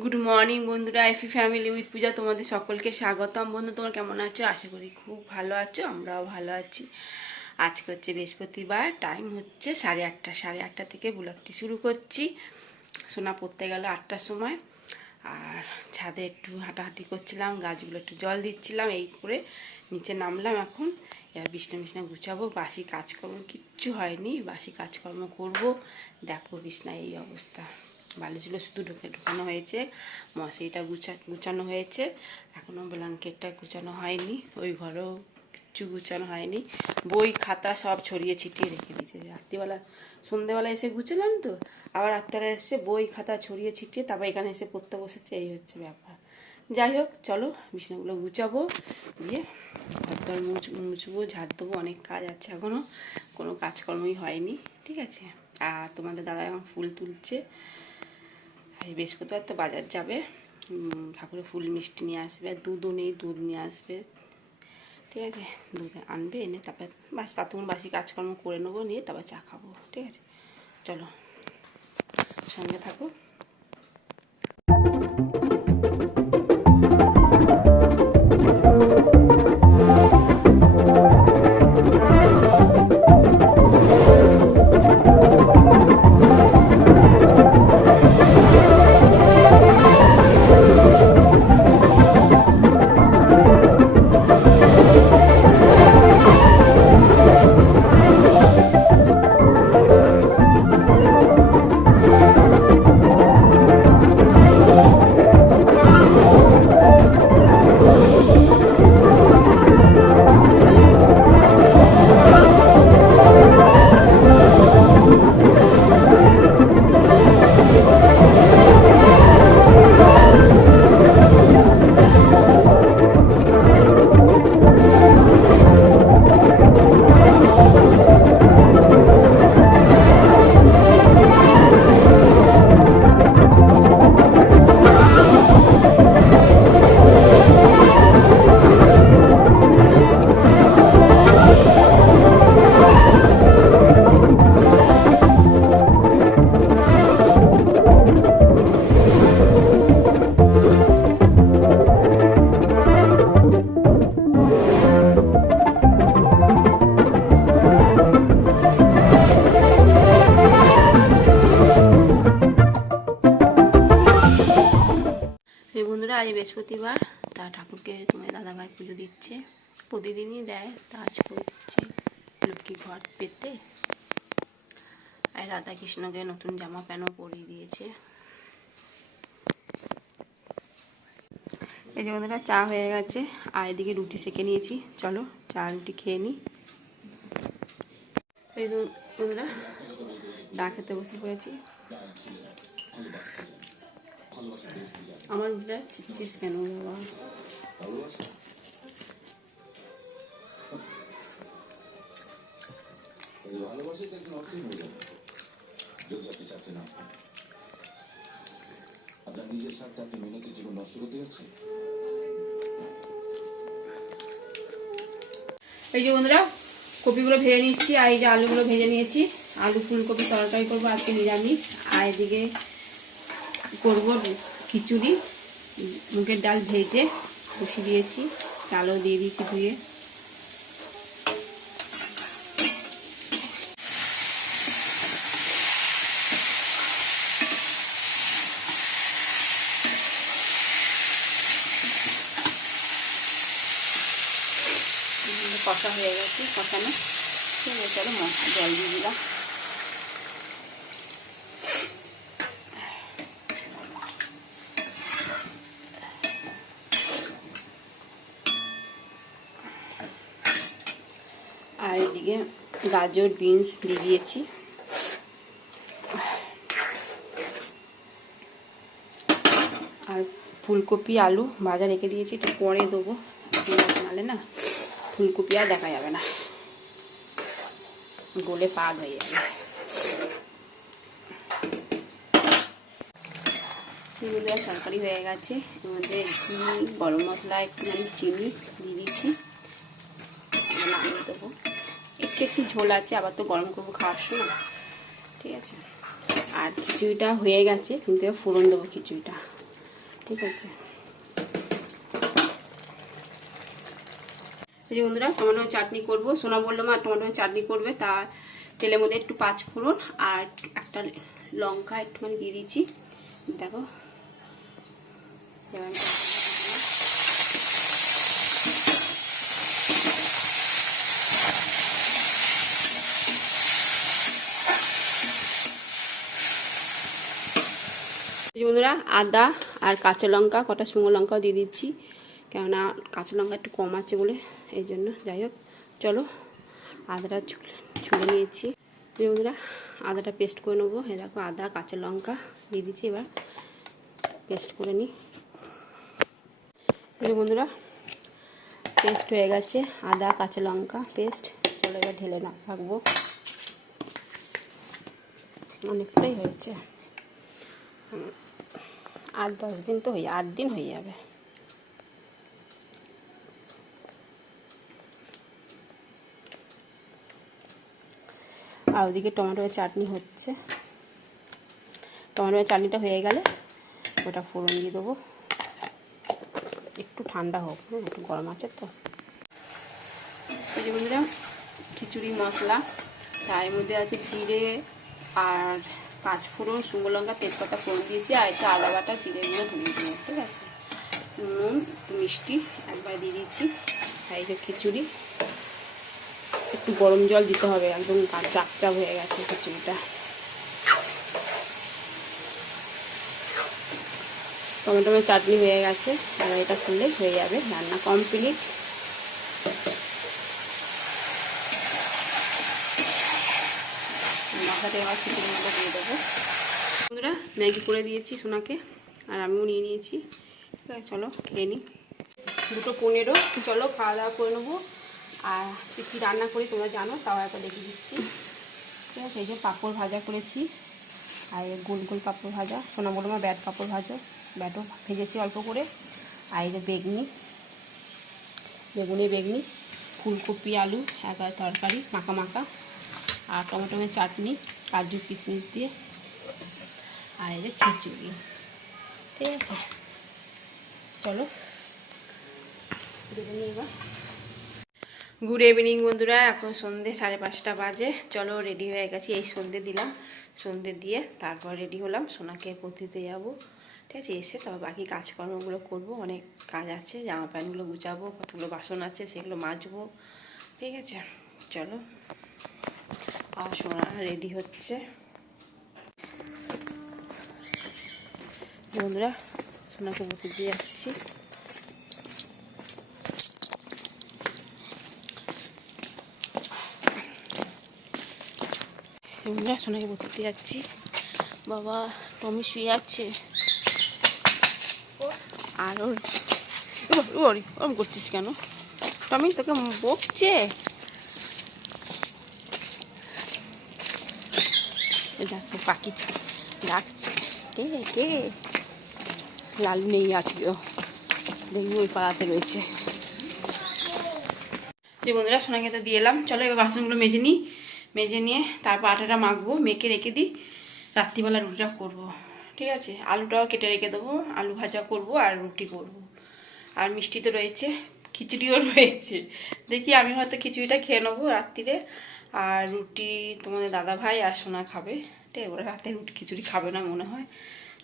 Good morning বন্ধুরা এফি family with পূজা, তোমাদের সকলকে স্বাগতম। বন্ধু, তোমার কেমন আছো? আশা করি খুব ভালো আছো, আমরাও ভালো আছি। আজকে হচ্ছে বৃহস্পতিবার টাইম হচ্ছে সাড়ে আটটা। সাড়ে আটটা থেকে ব্লগটি শুরু করছি। সোনা পড়তে গেল আটটার সময়। আর ছাদে একটু হাঁটাহাঁটি করছিলাম, গাছগুলো একটু জল দিচ্ছিলাম, এই করে নিচে নামলাম এখন। এবার বিছনা বিছনা গুছাবো, বাসি কাজকর্ম কিচ্ছু হয়নি, বাসি কাজকর্ম করব। দেখো বিছনা এই অবস্থা। বালিশগুলো শুধু ঢুকে ঢুকানো হয়েছে। মশারিটা গুছা গুছানো হয়েছে। এখনও ব্ল্যাঙ্কেটটা গুছানো হয়নি। ওই ঘরেও কিচ্ছু গুছানো হয়নি। বই, খাতা সব ছড়িয়ে ছিটিয়ে রেখে দিয়েছে। রাত্রিবেলা সন্ধেবেলা এসে গুছালাম তো। আবার রাত্রেবেলা এসে বই, খাতা ছড়িয়ে ছিটিয়ে তারপর এখানে এসে পড়তে বসেছে। এই হচ্ছে ব্যাপার। যাই হোক, চলো বিছানাগুলো গুছাবো, দিয়ে ঘর মুছ মুছবো, ঝাড় দেবো। অনেক কাজ আছে এখনও কোনো কাজকর্মই হয়নি, ঠিক আছে? আর তোমাদের দাদা এখন ফুল তুলছে। এই বৃহস্পতিবার তো বাজার যাবে। ঠাকুরের ফুল মিষ্টি নিয়ে আসবে আর দুধও নেই, দুধ নিয়ে আসবে। ঠিক আছে, দুধ আনবে, এনে তারপর বাস তাতক্ষণ বাসি কাজকর্ম করে নেব, নিয়ে তারপর চা খাব, ঠিক আছে। চলো, সঙ্গে থাকো। বৃহস্পতিবার তা ঠাকুরকে তোমার দাদাভাই পুজো দিচ্ছে। প্রতিদিনই দেয়, তা আজকেও দিচ্ছে। লক্ষ্মী ঘর পেতে। আর রাধা কৃষ্ণকে নতুন জামা প্যান্টও পরিয়ে দিয়েছে। এই যে বন্ধুরা, চা হয়ে গেছে। আর এদিকে রুটি সেকে নিয়েছি। চলো, চা রুটি খেয়ে নিই। এই বন্ধুরা চা খেতে বসে পড়েছি। আমার ছিটছিস কেন বাবা? এই যে বন্ধুরা, কপিগুলো ভেজে নিচ্ছি, আর এই যে আলুগুলো ভেজে নিয়েছি, আলু ফুলকপি তরকারি করব, আজকে নিরামিষ। আর এদিকে করব খিচুড়ি মুগের ডাল ভেজে বসিয়ে দিয়েছি, চালও দিয়ে দিয়েছি ধুয়ে। কষা হয়ে গেছে, কষানো। ঠিক আছে মশলা জল দিয়ে দিলাম আর এদিকে গাজর, বিনস দিয়ে দিয়েছি। আর ফুলকপি, আলু ভাজা রেখে দিয়েছি, একটু পরে দেবো। নালে না, ফুলকপি আর দেখা যাবে না। গোলে পাক হয়ে যাবে। তরকারি হয়ে গেছে। মধ্যে ঘি গরম মশলা, একটুখানি চিনি দিয়ে দিচ্ছি। নামিয়ে দেবো। একটু একটু ঝোল আছে, আবার তো গরম করব খাওয়ার সময়। ঠিক আছে? আর খিচুড়িটা হয়ে গেছে কিন্তু ফোড়ন দেবো খিচুড়িটা। ঠিক আছে? যে বন্ধুরা, টমেটো চাটনি করব। সোনা বলল, মা, টমেটো চাটনি করবে। তা তেলের মধ্যে একটু পাঁচ ফোড়ন আর একটা লঙ্কা একটুখানি দিয়ে দিচ্ছি। দেখো। এবার যে বন্ধুরা, আদা আর কাঁচা লঙ্কা, কটা শুকনো লঙ্কাও দিয়ে দিচ্ছি। কেননা কাঁচা লঙ্কা একটু কম আছে বলে এই জন্য। যাই হোক, চলো আদাটা ছুলে নিয়েছি। যে বন্ধুরা, আদাটা পেস্ট করে নেব। এই দেখো, আদা, কাঁচা লঙ্কা দিয়ে দিচ্ছি এবার। পেস্ট করে নিই। বন্ধুরা, পেস্ট হয়ে গেছে। আদা, কাঁচা লঙ্কা পেস্ট। চলো এবার ঢেলে না রাখব অনেকটাই হয়েছে। আট দশ দিন তো হয়ে আট দিন হয়ে যাবে। আর ওদিকে টমেটোর চাটনি হচ্ছে। টমেটোর চাটনিটা হয়ে গেলে ওটা ফোড়ন দিয়ে দেবো। একটু ঠান্ডা হোক হ্যাঁ একটু গরম আছে তো। বন্ধুরা, খিচুড়ি মশলা, তার মধ্যে আছে জিরে আর পাঁচ ফোড়ন, শুকনো লঙ্কা, তেজপাতা ফোড়ন দিয়েছি, আর একটু আদা বাটা, জিরে গুঁড়ো ধরিয়ে দিলাম ঠিক আছে? নুন মিষ্টি, একবার দিয়ে দিচ্ছি, আর এই যে খিচুড়ি। একটু গরম জল দিতে হবে, একদম চাপ চাপ হয়ে গেছে খিচুড়িটা। টমেটো চাটনি হয়ে গেছে এটা করলে হয়ে যাবে রান্না কমপ্লিট। আবার খিচুড়ির মধ্যে দিয়ে দেবো। বন্ধুরা, ম্যাগি করে দিয়েছি সোনাকে, আর আমিও নিয়ে নিয়েছি। চলো খেয়ে নিই দুটো পনেরো, চলো খাওয়া দাওয়া করে নেব। আর কী রান্না করি তোমরা জানো, তাও একবার দেখিয়ে দিচ্ছি। ঠিক আছে, এই যে পাঁপড় ভাজা করেছি, আর গোল গোল পাঁপড় ভাজা, সোনা বলো ব্যাট পাঁপড় ভাজো, ব্যাটও ভেজেছি অল্প করে। আর এই যে বেগনি, বেগুনি, বেগনি, ফুলকপি, আলু একবার তরকারি, মাখা মাখা, আর টমেটোমের চাটনি। কাজু কিশমিশ দিয়ে, আর যে খিচুড়ি। ঠিক আছে? চলো। গুড ইভিনিং বন্ধুরা। এখন সন্ধে সাড়ে পাঁচটা বাজে। চলো রেডি হয়ে গেছি। এই সন্ধে দিলাম। সন্ধে দিয়ে তারপর রেডি হলাম। সোনাকে পতিতে যাব। ঠিক আছে? এসে তারপর বাকি কাজকর্মগুলো করব। অনেক কাজ আছে। জামা প্যান্টগুলো গুছাবো, কতগুলো বাসন আছে সেগুলো মাজবো। ঠিক আছে? চলো। সোনা রেডি হচ্ছে বন্ধুরা সোনাকে বসে দিয়ে যাচ্ছি বন্ধুরা সোনাকে বসতে যাচ্ছি বাবা টমি শুয়ে আছে আর ওর করছিস কেন টমি তোকে বকছে দেখো পাখি ডাকছে। কে কে? লালু নেই আজকেও দেখবি ওই পাড়াতে রয়েছে। যে বন্ধুরা সোনাকে তো দিয়ে এলাম। চলো এবার বাসনগুলো মেজে নিই। মেজে নিয়ে তারপর আটাটা মাখবো, মেখে রেখে দিই। রাত্রিবেলা রুটিটা করব। ঠিক আছে? আলুটাও কেটে রেখে দেবো। আলু ভাজা করব আর রুটি করব। আর মিষ্টি তো রয়েছে, খিচুড়িও রয়েছে। দেখি আমি হয়তো খিচুড়িটা খেয়ে নেব রাত্রিরে। আর রুটি তোমাদের দাদা ভাই আর সোনা খাবে। ওরা রাতে রুটি খিচুড়ি খাবে না মনে হয়।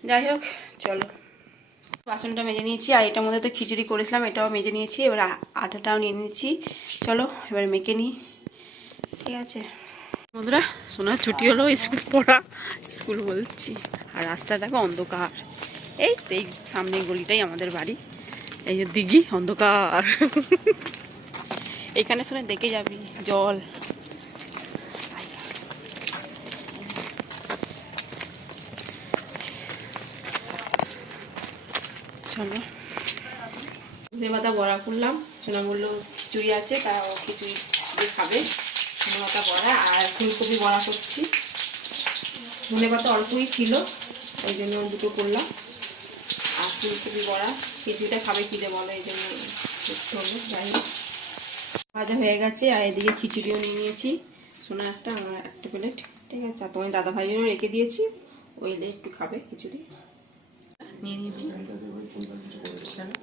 যাই হোক, চলো। বাসনটা মেজে নিয়েছি, আর এটার মধ্যে তো খিচুড়ি করেছিলাম, এটাও মেজে নিয়েছি, এবার আটাটাও নিয়ে নিয়েছি চলো, এবার মেখে নিই। ঠিক আছে। বন্ধুরা, সোনার ছুটি হলো, স্কুল পড়া, স্কুল বলছি। আর রাস্তা দেখো অন্ধকার। এই তো এই সামনে গলিটাই আমাদের বাড়ি। এই যে দিঘি, অন্ধকার। এখানে শুনে দেখে যাবি, জল। চলো। ধনে পাতা বড়া করলাম। সোনা বলল খিচুড়ি আছে, তা ও খিচুড়ি দিয়ে খাবে। ধনে পাতা বড়া আর ফুলকপি বড়া করছি। ধনে পাতা অল্পই ছিল ওই জন্য দুটো করলাম। আর ফুলকপি বড়া, খিচুড়িটা খাবে কি দিয়ে বলো, এই জন্য করতে হলো যাই ভাজা হয়ে গেছে, আর এদিকে খিচুড়িও নিয়ে নিয়েছি। সোনা একটা, আমার একটা প্লেট, ঠিক আছে? আর তোমার দাদা ভাইয়েরও রেখে দিয়েছি ওই এলে একটু খাবে খিচুড়ি। নিয়ে নিয়েছি গাড়িটাতে এবার ফুলবার কিছু করে দাও। চলো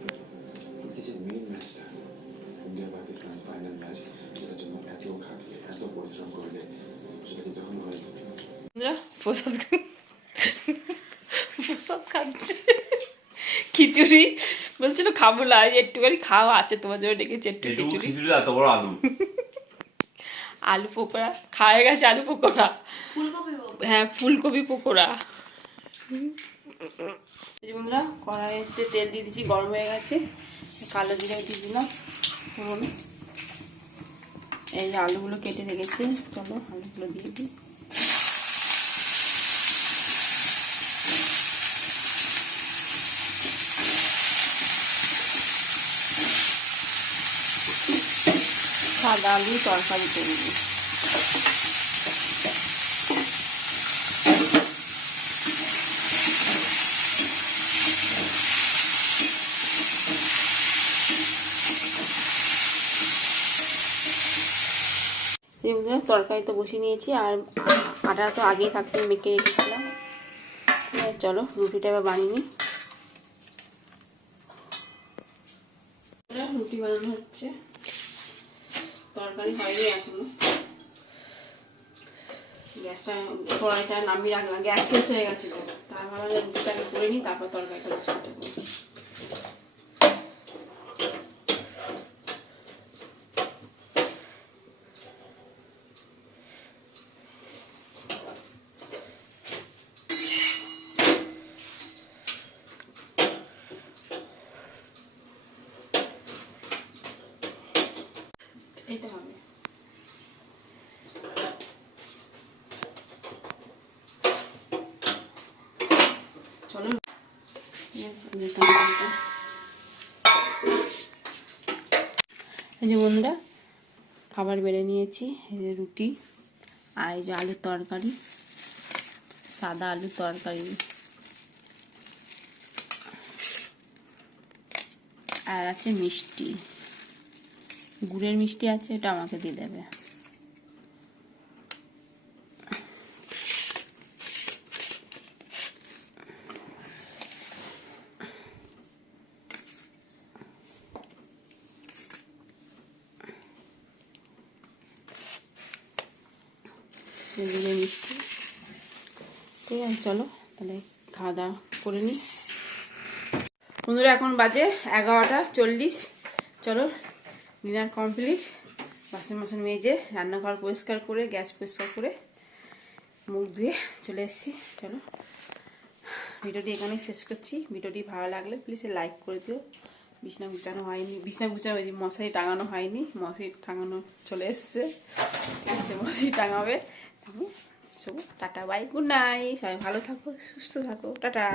এই যে মেইন ম্যাচটা ইন্ডিয়া পাকিস্তান ফাইনাল ম্যাচ যেটার জন্য এত খাটলে এত পরিশ্রম করলে সেটা কিন্তু এখন হয়নি প্রসাদ প্রসাদ খাচ্ছে খিচুড়ি বলছিল খাব না একটুখানি খাওয়া আছে তোমার জন্য ডেকেছি একটু খিচুড়ি। খিচুড়ি এত বড় আলু। আলু পকোড়া। খাওয়া গেছে আলু পকোড়া। হ্যাঁ ফুলকপি পকোড়া। বন্ধুরা, কড়াইতে তেল দিয়ে দিচ্ছি গরম হয়ে গেছে। কালো জিরে দিয়ে দিলাম ফোড়ন এই আলুগুলো কেটে রেখেছি, চলো আলুগুলো দিয়ে দিই। সাদা আলু তরকারি করব তরকারি তো বসিয়ে নিয়েছি, আর আটা তো আগেই থাকতে মেখে রেখেছিলাম। চলো, রুটিটা এবার বানিয়ে নিই। রুটি বানানো হচ্ছে। তরকারি হয়নি এখনও। গ্যাসটা, কড়াইটা নামিয়ে রাখলাম। গ্যাস শেষ হয়ে গেছিল। তার ভালো রুটিটাকে করে নিই, তারপর তরকারিটা বসিয়ে এটা হবে। এই যে বন্ধুরা, খাবার বেড়ে নিয়েছি, এই যে রুটি আর এই যে আলুর তরকারি, সাদা আলুর তরকারি। আর আছে মিষ্টি। গুড়ের মিষ্টি আছে, এটা আমাকে দিয়ে দেবে। গুড়ের মিষ্টি। ঠিক আছে, চলো, তাহলে খাওয়া দাওয়া করে নিই বন্ধুরা, এখন বাজে এগারোটা চল্লিশ। চলো ডিনার কমপ্লিট বাসন মাসন মেজে রান্নাঘর পরিষ্কার করে, গ্যাস পরিষ্কার করে মুখ ধুয়ে চলে এসেছি। চলো। ভিডিওটি এখানেই শেষ করছি। ভিডিওটি ভালো লাগলে প্লিজ লাইক করে দিও। বিছনা গুছানো হয়নি। বিছনা গুছানো হয়েছে মশারি টাঙানো হয়নি। মশারি টাঙানো চলে এসছে। মশারি টাঙাবে। আমি Shubho tata bye good night সবাই ভালো থাকো, সুস্থ থাকো। টাটা।